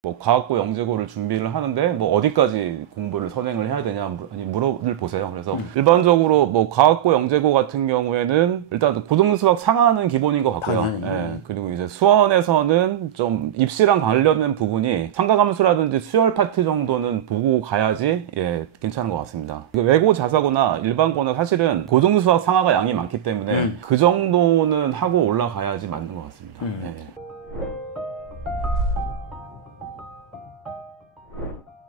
뭐 과학고 영재고를 준비를 하는데 뭐 어디까지 공부를 선행을 해야 되냐 물어를 보세요. 그래서 일반적으로 뭐 과학고 영재고 같은 경우에는 일단 고등수학 상하는 기본인 것 같고요. 예, 그리고 이제 수원에서는 좀 입시랑 관련된 부분이 삼가함수라든지 수열 파트 정도는 보고 가야지 괜찮은 것 같습니다. 외고 자사고나 일반고는 사실은 고등수학 상하가 양이 많기 때문에 그 정도는 하고 올라가야지 맞는 것 같습니다. 예.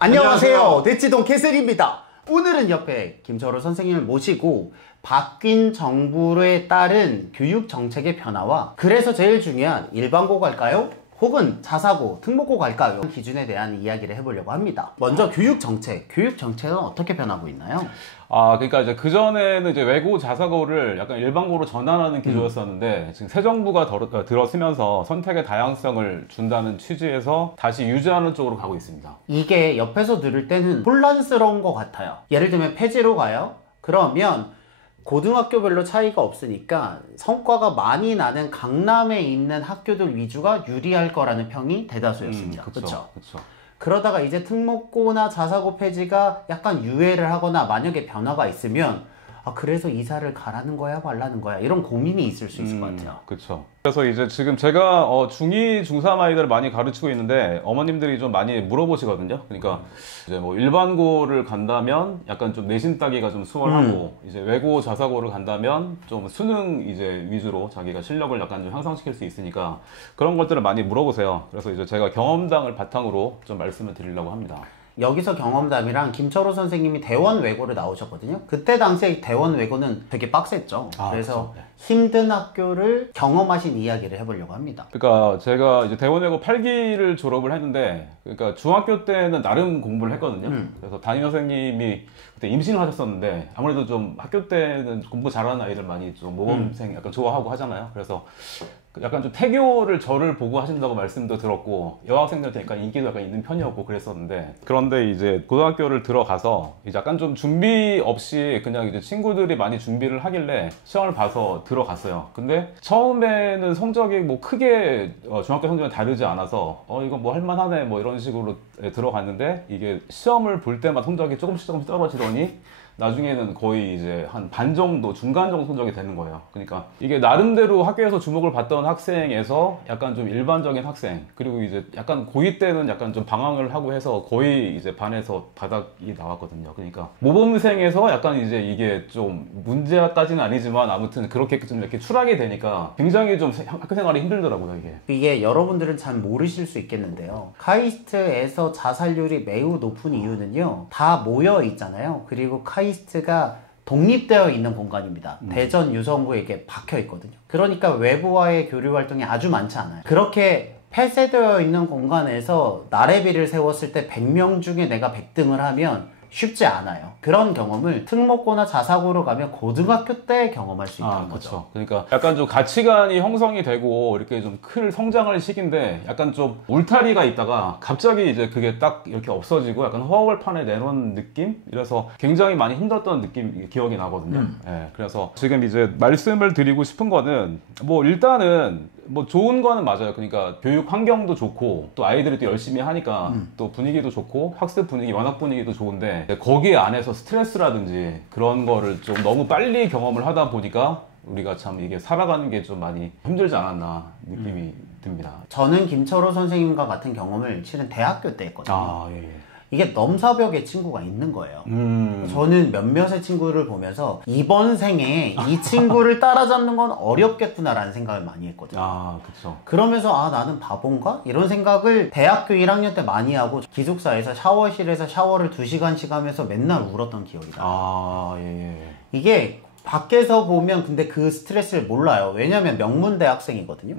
안녕하세요. 대치동 캐슬입니다. 오늘은 옆에 김철호 선생님을 모시고 바뀐 정부에 따른 교육 정책의 변화와 그래서 제일 중요한 일반고 갈까요? 혹은 자사고, 특목고 갈까요? 기준에 대한 이야기를 해보려고 합니다. 먼저 교육 정책은 어떻게 변하고 있나요? 그러니까 이제 그전에는 이제 외고 자사고를 약간 일반고로 전환하는 기조였었는데 지금 새 정부가 들어서면서 선택의 다양성을 준다는 취지에서 다시 유지하는 쪽으로 가고 있습니다. 이게 옆에서 들을 때는 혼란스러운 것 같아요. 예를 들면 폐지로 가요? 그러면 고등학교별로 차이가 없으니까 성과가 많이 나는 강남에 있는 학교들 위주가 유리할 거라는 평이 대다수였습니다. 그렇죠? 그러다가 이제 특목고나 자사고 폐지가 약간 유예를 하거나 만약에 변화가 있으면 그래서 이사를 가라는 거야 말라는 거야 이런 고민이 있을 수 있을 것 같아요. 그렇죠. 그래서 이제 지금 제가 중2, 중3 아이들을 많이 가르치고 있는데 어머님들이 좀 많이 물어보시거든요. 그러니까 이제 뭐 일반고를 간다면 약간 좀 내신 따기가 좀 수월하고 이제 외고 자사고를 간다면 좀 수능 이제 위주로 자기가 실력을 약간 좀 향상시킬 수 있으니까 그런 것들을 많이 물어보세요. 그래서 이제 제가 경험담을 바탕으로 좀 말씀을 드리려고 합니다. 여기서 경험담이랑 김철호 선생님이 대원 외고를 나오셨거든요. 그때 당시에 대원 외고는 되게 빡셌죠. 그래서 그렇죠. 힘든 학교를 경험하신 이야기를 해보려고 합니다. 그러니까 제가 이제 대원 외고 8기를 졸업을 했는데 그러니까 중학교 때는 나름 공부를 했거든요. 그래서 담임 선생님이 그때 임신을 하셨었는데 아무래도 좀 학교 때는 공부 잘하는 아이들 많이 좀 모범생 약간 좋아하고 하잖아요. 그래서 약간 좀 태교를 저를 보고 하신다고 말씀도 들었고 여학생들한테 약간 인기도 약간 있는 편이었고 그랬었는데 그런데 이제 고등학교를 들어가서 이제 약간 좀 준비 없이 그냥 이제 친구들이 많이 준비를 하길래 시험을 봐서 들어갔어요. 근데 처음에는 성적이 뭐 크게 중학교 성적이 다르지 않아서 이거 뭐 할만하네 뭐 이런 식으로 들어갔는데 이게 시험을 볼 때마다 성적이 조금씩 떨어지더니 나중에는 거의 이제 한 반 정도, 중간 정도 성적이 되는 거예요. 그러니까 이게 나름대로 학교에서 주목을 받던 학생에서 약간 좀 일반적인 학생, 그리고 이제 약간 고2 때는 약간 좀 방황을 하고 해서 거의 이제 반에서 바닥이 나왔거든요. 그러니까 모범생에서 약간 이제 이게 좀 문제까지는 아니지만 아무튼 그렇게 좀 이렇게 추락이 되니까 굉장히 좀 학교 생활이 힘들더라고요, 이게 여러분들은 잘 모르실 수 있겠는데요. 카이스트에서 자살률이 매우 높은 이유는요. 다 모여 있잖아요. 그리고 카이스트가 독립되어 있는 공간입니다. 대전 유성구에 이게 박혀 있거든요. 그러니까 외부와의 교류 활동이 아주 많지 않아요. 그렇게 폐쇄되어 있는 공간에서 나래비를 세웠을 때 100명 중에 내가 100등을 하면 쉽지 않아요. 그런 경험을 특목고나 자사고로 가면 고등학교 때 경험할 수 있다는 거죠. 그러니까 약간 좀 가치관이 형성이 되고 이렇게 좀 큰 성장할 시기인데 약간 좀 울타리가 있다가 갑자기 이제 그게 딱 이렇게 없어지고 약간 허허벌판에 내놓은 느낌? 이래서 굉장히 많이 힘들었던 기억이 나거든요. 그래서 지금 이제 말씀을 드리고 싶은 거는 뭐 일단은 뭐 좋은 거는 맞아요. 그러니까 교육 환경도 좋고 또 아이들이 또 열심히 하니까 또 분위기도 좋고 학습 분위기, 완학 분위기도 좋은데 거기 안에서 스트레스라든지 그런 거를 좀 너무 빨리 경험을 하다 보니까 우리가 참 이게 살아가는 게 좀 많이 힘들지 않았나 느낌이 듭니다. 저는 김철호 선생님과 같은 경험을 실은 대학교 때 했거든요. 이게 넘사벽에 친구가 있는 거예요. 저는 몇몇의 친구를 보면서 이번 생에 이 친구를 따라잡는 건 어렵겠구나라는 생각을 많이 했거든요. 그러면서 나는 바본가? 이런 생각을 대학교 1학년 때 많이 하고 기숙사에서 샤워실에서 샤워를 2시간씩 하면서 맨날 울었던 기억이 나요. 이게 밖에서 보면 근데 그 스트레스를 몰라요. 왜냐면 명문대 학생이거든요.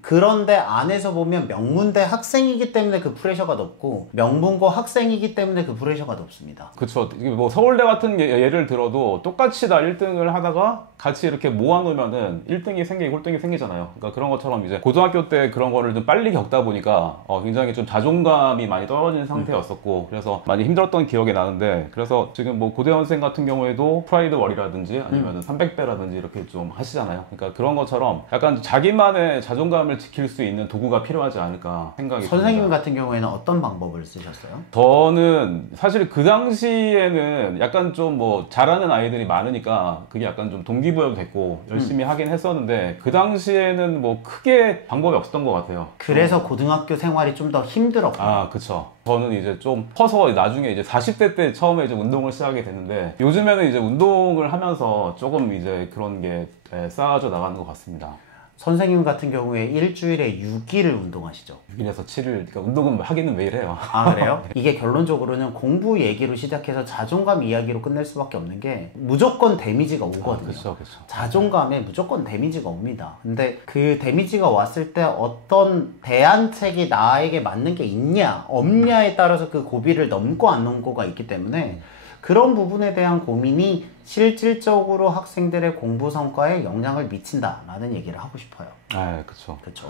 그런데 안에서 보면 명문대 학생이기 때문에 그 프레셔가 높고 명문고 학생이기 때문에 그 프레셔가 높습니다. 그쵸. 뭐 서울대 같은 예를 들어도 똑같이 다 1등을 하다가 같이 이렇게 모아놓으면은 1등이 생기고 꼴등이 생기잖아요. 그러니까 그런 것처럼 이제 고등학교 때 그런 거를 좀 빨리 겪다 보니까 굉장히 좀 자존감이 많이 떨어진 상태였었고 그래서 많이 힘들었던 기억이 나는데 그래서 지금 뭐 고대원생 같은 경우에도 프라이드 월이라든지 아니면 아니면 300배라든지 이렇게 좀 하시잖아요. 그러니까 그런 것처럼 약간 자기만의 자존감을 지킬 수 있는 도구가 필요하지 않을까 생각이 선생님 듭니다. 같은 경우에는 어떤 방법을 쓰셨어요? 저는 사실 그 당시에는 약간 좀 뭐 잘하는 아이들이 많으니까 그게 약간 좀 동기부여도 됐고 열심히 하긴 했었는데 그 당시에는 뭐 크게 방법이 없었던 것 같아요. 그래서 고등학교 생활이 좀 더 힘들었고. 아, 그쵸. 저는 이제 좀 커서 나중에 이제 40대 때 처음에 이제 운동을 시작하게 됐는데 요즘에는 이제 운동을 하면서 조금 이제 그런 게 쌓아져 나가는 것 같습니다. 선생님 같은 경우에 일주일에 6일을 운동하시죠? 6일에서 7일, 그러니까 운동은 하기는 매일 해요. 아, 그래요? 이게 결론적으로는 공부 얘기로 시작해서 자존감 이야기로 끝낼 수밖에 없는 게 무조건 데미지가 오거든요. 아, 그쵸, 그쵸. 자존감에 무조건 데미지가 옵니다. 근데 그 데미지가 왔을 때 어떤 대안책이 나에게 맞는 게 있냐, 없냐에 따라서 그 고비를 넘고 안 넘고가 있기 때문에 그런 부분에 대한 고민이 실질적으로 학생들의 공부 성과에 영향을 미친다라는 얘기를 하고 싶어요. 아, 그쵸. 그렇죠.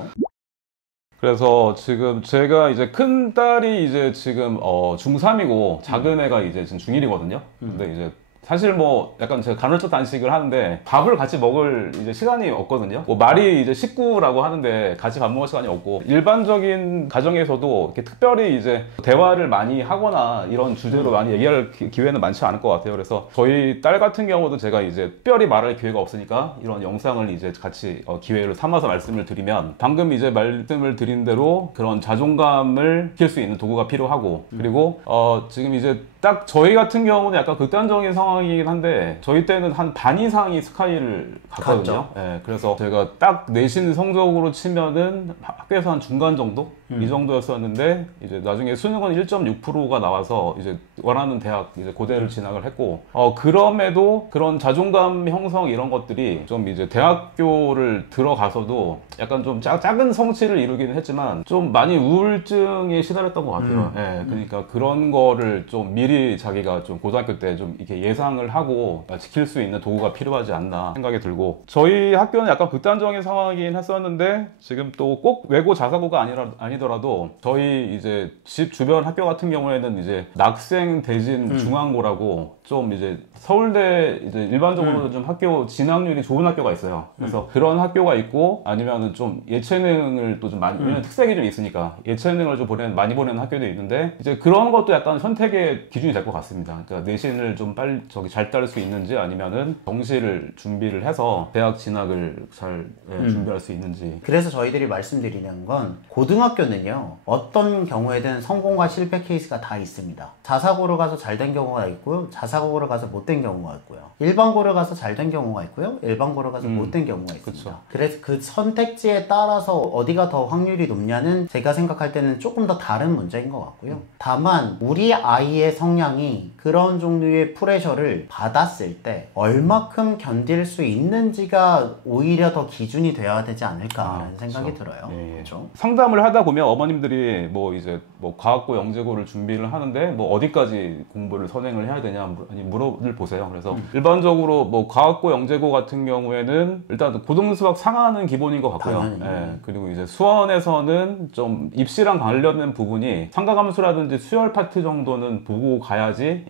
그래서 지금 제가 이제 큰 딸이 이제 지금 중3이고 작은 애가 이제 지금 중1이거든요. 근데 이제 사실 뭐 약간 제가 간헐적 단식을 하는데 밥을 같이 먹을 이제 시간이 없거든요. 뭐 말이 이제 식구라고 하는데 같이 밥 먹을 시간이 없고 일반적인 가정에서도 이렇게 특별히 이제 대화를 많이 하거나 이런 주제로 많이 얘기할 기회는 많지 않을 것 같아요. 그래서 저희 딸 같은 경우도 제가 이제 특별히 말할 기회가 없으니까 이런 영상을 이제 같이 기회를 삼아서 말씀을 드리면 방금 이제 말씀을 드린 대로 그런 자존감을 지킬 수 있는 도구가 필요하고 그리고 지금 이제 딱 저희 같은 경우는 약간 극단적인 상황이긴 한데 저희 때는 한 반 이상이 스카이를 갔거든요. 네, 그래서 제가 딱 내신 성적으로 치면은 학교에서 한 중간 정도? 이 정도였었는데 이제 나중에 수능은 1.6%가 나와서 이제 원하는 대학 이제 고대를 진학을 했고 그럼에도 그런 자존감 형성 이런 것들이 좀 이제 대학교를 들어가서도 약간 좀 작은 성취를 이루기는 했지만 좀 많이 우울증에 시달렸던 것 같아요. 네, 그러니까 그런 거를 좀 미리 자기가 좀 고등학교 때 좀 이렇게 예상을 하고 지킬 수 있는 도구가 필요하지 않나 생각이 들고 저희 학교는 약간 극단적인 상황이긴 했었는데 지금 또 꼭 외고 자사고가 아니더라도 저희 이제 집 주변 학교 같은 경우에는 이제 낙생 대진 중앙고라고 좀 이제 서울대 이제 일반적으로 좀 학교 진학률이 좋은 학교가 있어요. 그래서 그런 학교가 있고 아니면은 좀 예체능을 또 좀 많이 왜냐면 특색이 좀 있으니까 예체능을 좀 많이 보내는 학교도 있는데 이제 그런 것도 약간 선택의 기준이 될 것 같습니다. 그러니까 내신을 좀 빨리 잘 따를 수 있는지 아니면은 정시를 준비를 해서 대학 진학을 잘 준비할 수 있는지. 그래서 저희들이 말씀드리는 건 고등학교는요 어떤 경우에든 성공과 실패 케이스가 다 있습니다. 자사고로 가서 잘 된 경우가 있고요, 자사고로 가서 못 된 경우가 있고요, 일반고로 가서 잘 된 경우가 있고요, 일반고로 가서 못 된 경우가 있습니다. 그쵸. 그래서 그 선택지에 따라서 어디가 더 확률이 높냐는 제가 생각할 때는 조금 더 다른 문제인 것 같고요. 다만 우리 아이의 성향이 그런 종류의 프레셔를 받았을 때 얼마큼 견딜 수 있는지가 오히려 더 기준이 돼야 되지 않을까라는 생각이 들어요. 예. 그렇죠? 상담을 하다 보면 어머님들이 뭐 이제 뭐 과학고 영재고를 준비를 하는데 뭐 어디까지 공부를 선행을 해야 되냐 아니 물어를 보세요. 그래서 일반적으로 뭐 과학고 영재고 같은 경우에는 일단 고등수학 상하는 기본인 것 같고요. 예. 그리고 이제 수원에서는 좀 입시랑 관련된 부분이 상가감수라든지 수열 파트 정도는 보고 가야지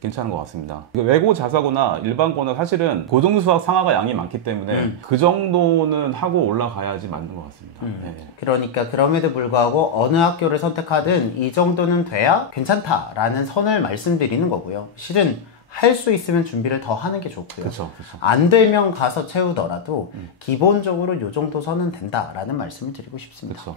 괜찮은 것 같습니다. 외고 자사고나 일반고는 사실은 고등수학 상하가 양이 많기 때문에 그 정도는 하고 올라가야지 맞는 것 같습니다. 그러니까 그럼에도 불구하고 어느 학교를 선택하든 이 정도는 돼야 괜찮다라는 선을 말씀드리는 거고요. 실은 할 수 있으면 준비를 더 하는 게 좋고요. 그쵸. 안 되면 가서 채우더라도 기본적으로 이 정도 선은 된다라는 말씀을 드리고 싶습니다. 그쵸.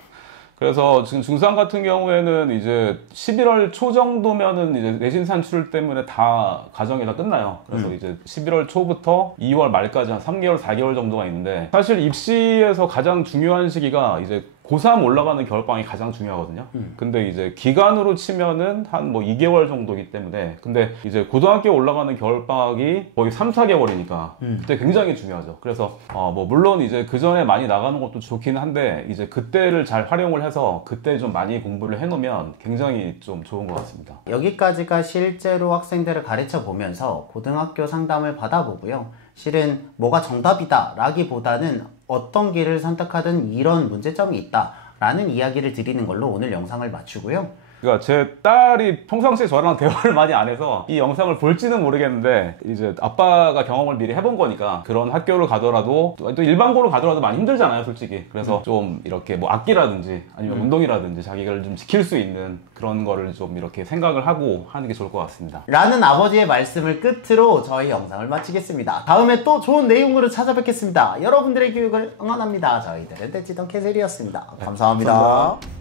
그래서 지금 중3 같은 경우에는 이제 11월 초 정도면은 이제 내신 산출 때문에 다 과정이 다 끝나요. 그래서 이제 11월 초부터 2월 말까지 한 3개월, 4개월 정도가 있는데 사실 입시에서 가장 중요한 시기가 이제 고3 올라가는 겨울방학이 가장 중요하거든요. 근데 이제 기간으로 치면은 한 뭐 2개월 정도이기 때문에 근데 이제 고등학교 올라가는 겨울방학이 거의 3, 4개월이니까 그때 굉장히 중요하죠. 그래서 뭐 물론 이제 그 전에 많이 나가는 것도 좋긴 한데 이제 그때를 잘 활용을 해서 그때 좀 많이 공부를 해놓으면 굉장히 좀 좋은 것 같습니다. 여기까지가 실제로 학생들을 가르쳐 보면서 고등학교 상담을 받아보고요. 실은 뭐가 정답이다 라기보다는 어떤 길을 선택하든 이런 문제점이 있다 라는 이야기를 드리는 걸로 오늘 영상을 마치고요. 그러니까 제 딸이 평상시에 저랑 대화를 많이 안 해서 이 영상을 볼지는 모르겠는데 이제 아빠가 경험을 미리 해본 거니까 그런 학교를 가더라도 또 일반고를 가더라도 많이 힘들잖아요, 솔직히. 그래서 좀 이렇게 뭐 악기라든지 아니면 운동이라든지 자기를 좀 지킬 수 있는 그런 거를 좀 이렇게 생각을 하고 하는 게 좋을 것 같습니다. 라는 아버지의 말씀을 끝으로 저희 영상을 마치겠습니다. 다음에 또 좋은 내용으로 찾아뵙겠습니다. 여러분들의 교육을 응원합니다. 저희들은 대치동 캐슬이었습니다. 감사합니다.